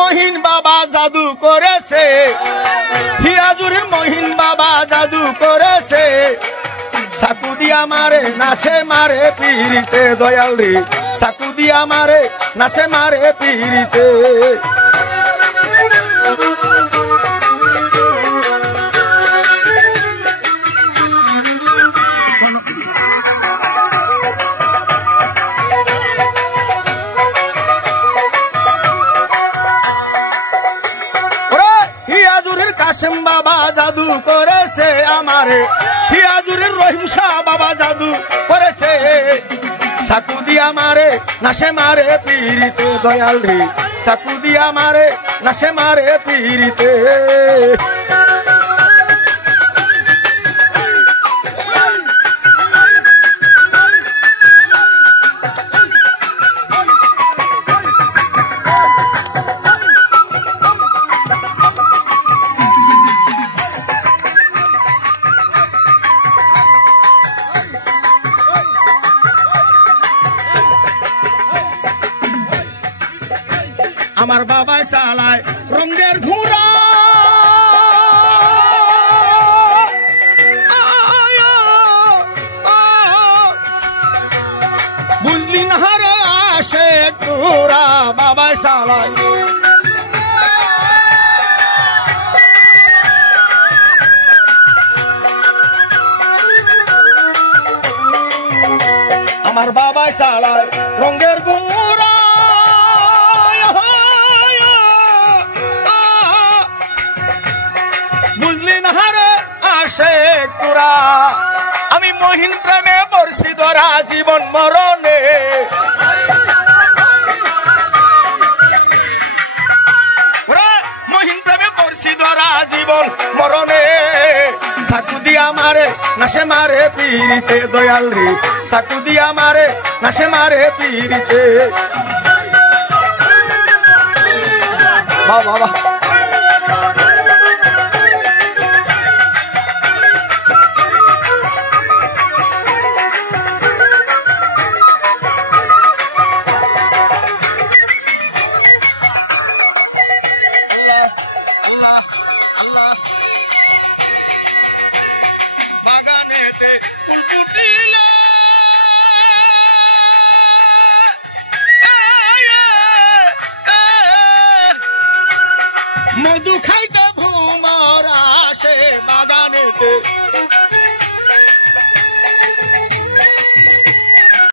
মহিন বাবা জাদু করেছে, হিয়াজুরির মহিন বাবা জাদু করেছে, চাকু দিয়া মারে নাচে মারে পিরিতে দয়াল রে, চাকু দিয়া মারে নাচে মারে পিরিতে। কাশেম বাবা জাদু করেছে আমারে, হিয়াজুরির রহিম শাহ বাবা জাদু করেছে, চাকু দিয়া মারে নাচে মারে পিরিতে দয়াল রে, চাকু দিয়া মারে নাচে মারে পিরিতে। আমার বাবাই চালায় রঙের ঘোড়া, বুঝলি না রে আসে তোরা, বাবাই চালায় আমার বাবাই চালায় রঙের ঘোড়া, আমি মহিন প্রেমে বর্ষি ধরা জীবন মরণে, মহিন প্রেমে বর্ষি ধরা জীবন মরণে, চাকু দিয়া মারে নাচে মারে পিরিতে দয়াল রে, চাকু দিয়া মারে নাচে মারে পিরিতে। বাবা বাবা।